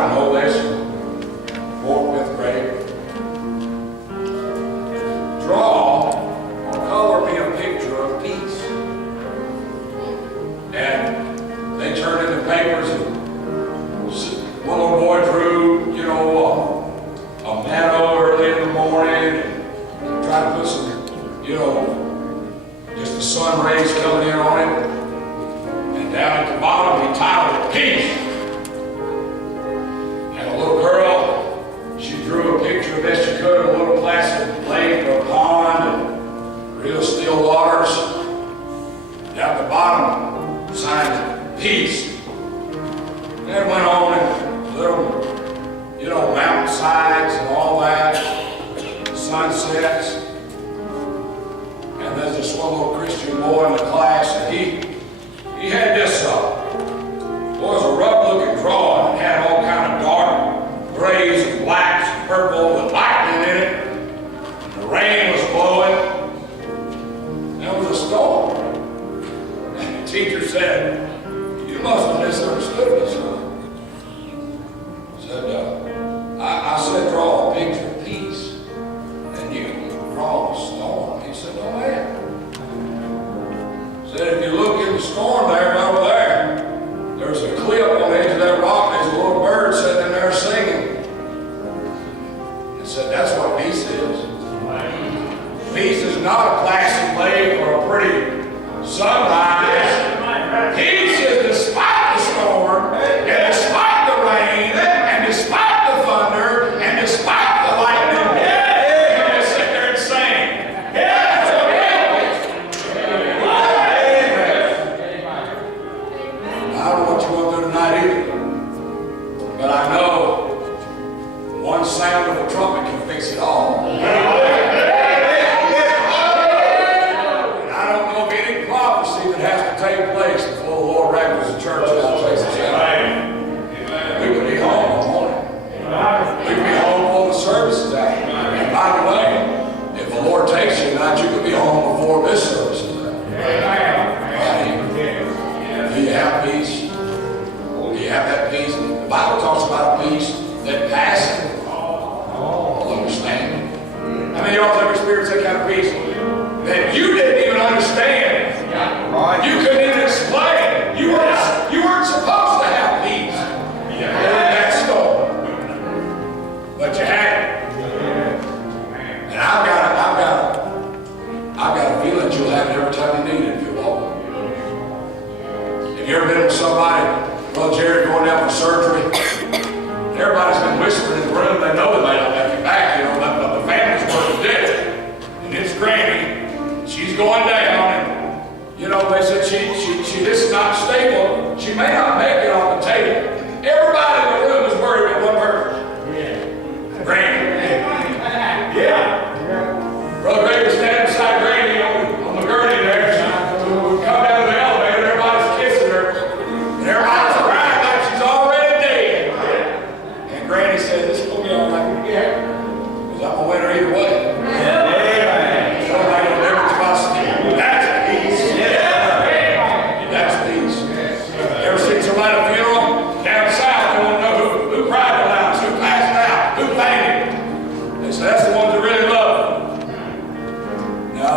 don't know this, 4th, 5th grade. Draw or color me a picture of peace. And they turned in the papers, and one little boy drew, you know, a meadow early in the morning, and tried to put some, you know, just the sun rays coming in on it. And down at the bottom, he titled it Peace. And a little girl, she drew a picture of best she could of a little placid lake or a pond and real still waters. Down at the bottom, signed Peace. And it went on and little, you know, mountainsides and all that, sunsets. And there's this one little Christian boy in the class, and he had this, was a rough-looking drawing. It had all kind of dark grays and blacks and purple with lightning in it. And the rain was blowing. There was a storm. And the teacher said, "You must have misunderstood me, son." I said, "Draw a picture of peace." And you draw a storm. He said, "No, man." Said, "If you look in the storm there, over there, there's a cliff on the edge of that rock. There's a little bird sitting in there singing." And said, "That's what peace is. Peace is not a placid lake or a pretty sunrise. Peace is despite the storm, and despite the rain, and despite the thunder, and despite the lightning, you just sit there and sing. That's what peace is." I don't know what you want to do tonight either, but I know one sound of a trumpet can fix it all. And I don't know of any prophecy that has to take place before the Lord raptures the church out of places. We could be home in the morning. We could be home before the service is out. And by the way, if the Lord takes you tonight, you could be home before this service is out. Do you have peace? Do you have that peace? The Bible talks about a peace that passes all understanding. How many of y'all ever experienced that kind of peace that you didn't even understand? You couldn't even explain. You weren't supposed to have peace in that storm, but you had it. And I've got a feeling that you'll have it every time you need it if you walk. Have you ever been with somebody, Brother Jerry, going down for surgery? Everybody's been whispering in the room. They know that they don't have you back, you know, but the family's working dead. And it's Granny. She's going down, and you know, they said she this is not stable. She may not make it on the table. Everybody in the room is worried about one person. Granny. Yeah. Brother Ray was standing beside Granny on the gurney there. She would come down to the elevator, everybody's kissing her, and everybody's crying like she's already dead. And Granny said, "This is going to be all right. Because I'm going to win her either way." Somebody at a funeral down south, they want to know who cried the loudest, who passed out, who fainted. They say that's the ones that really love them. No,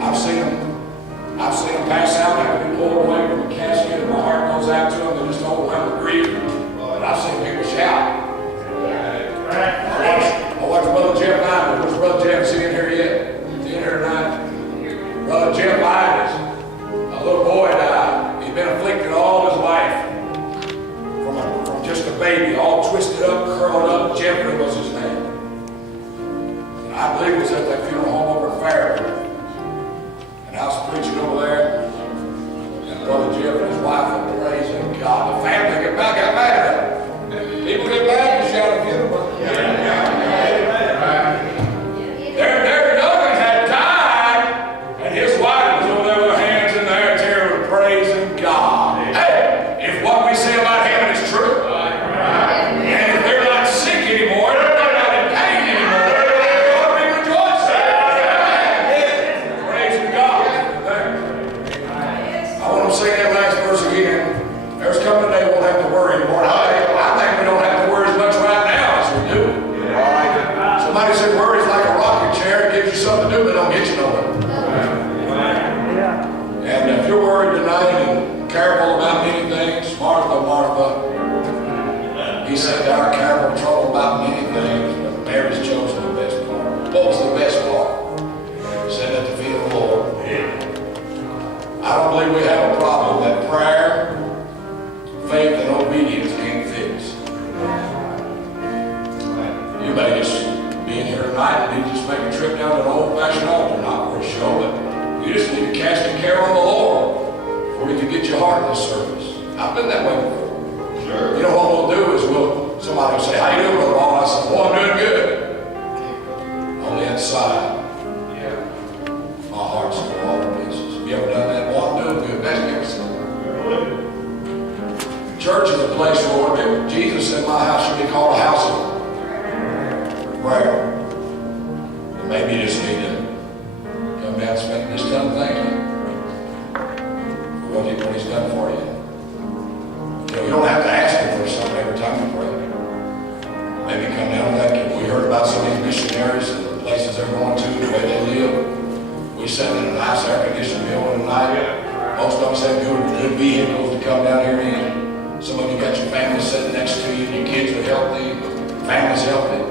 I've seen them pass out and be pulled away from the casket, and my heart goes out to them. They're just overwhelmed with grief. But I've seen people shout. I watched Brother Jeff Ivan. Where's Brother Jeff? Is he in here yet? Is he in here tonight? Brother Jeff Ivan, a little boy died. He'd been afflicted all his life from just a baby, all twisted up, curled up. Jeffrey was his name. And I believe it was at that funeral home over at Fairview. And I was preaching over there. And Brother Jeff and his wife were praising God. The family got mad at him. People get mad and shout at funeral. Their young'un had died, and his wife was over there with her hands in their tears praising God. Hey, if what we say about heaven is true, and if they're not sick anymore, say that our careful trouble about many things, but Mary's chosen the best part. What was the best part? Sitting at the feet of the Lord. I don't believe we have a problem that prayer, faith, and obedience can't fix. You may just be in here tonight and you just make a trip down to an old-fashioned altar, not for a show, but you just need to cast a care on the Lord before you can get your heart in this service. I've been that way before. Sure. You know what we'll do is somebody will say, "How you doing, Brother Paul?" I said, "Boy, I'm doing good." On the inside, my heart's full of all the pieces. Have you ever done that? Boy, I'm doing good. That's never said. Church is a place, Lord, that Jesus said, "My house should be called a house of prayer." And maybe you just need to come down and spend this time thinking for what He's done for you. You know, you don't have to ask Him for something every time you pray. Maybe come down and thank Him. We heard about some of these missionaries and the places they're going to, the way they live. We sat in a nice air-conditioned building tonight. Most of us have good vehicles to come down here in. Some of you got your family sitting next to you, and your kids are healthy, family's healthy.